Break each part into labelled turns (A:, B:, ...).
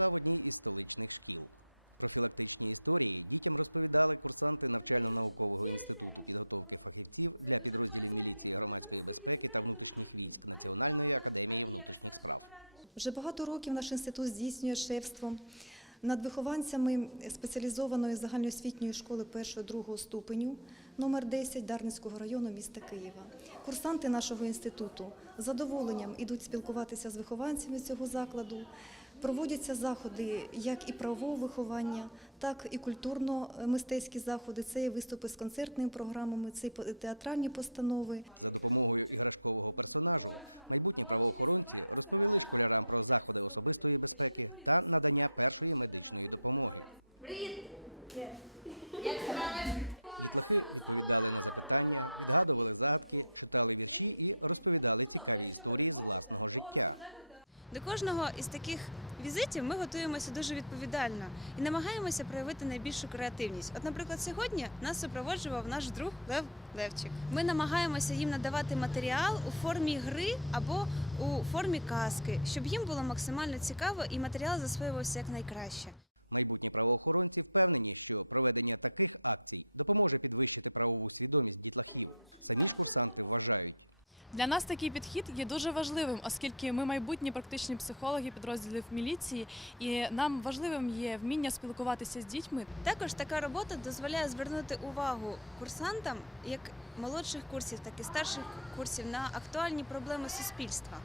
A: склав один із столичних шкіл. Про лекторські історії дітям розповідали курсанти навчального наукового інституту.
B: Це дуже?
C: Вже багато років наш інститут здійснює шефство над вихованцями спеціалізованої загальноосвітньої школи 1-2 ступеню номер 10 Дарницького району міста Києва. Курсанти нашого інституту з задоволенням ідуть спілкуватися з вихованцями цього закладу. Проводяться заходи як і правового виховання, так і культурно-мистецькі заходи. Це є виступи з концертними програмами, це і по- театральні постанови.
B: Привіт! Як справи?
D: До кожного із таких візитів ми готуємося дуже відповідально і намагаємося проявити найбільшу креативність. От, наприклад, сьогодні нас супроводжував наш друг Лев Левчик. Ми намагаємося їм надавати матеріал у формі гри або у формі казки, щоб їм було максимально цікаво і матеріал засвоювався якнайкраще.
A: Майбутні правоохоронці впевнені, що проведення таких акцій допоможе підвищити правову свідомість дітей. Курсанти вважають.
E: Для нас такий підхід є дуже важливим, оскільки ми майбутні практичні психологи підрозділів міліції, і нам важливим є вміння спілкуватися з дітьми
D: Також така робота дозволяє звернути увагу курсантам як молодших курсів, так і старших курсів на актуальні проблеми суспільства.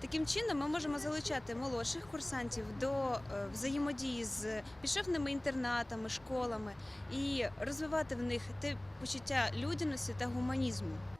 D: Таким чином, ми можемо залучати молодших курсантів до е, взаємодії з підшефними інтернатами, школами і розвивати в них те почуття людяності та гуманізму.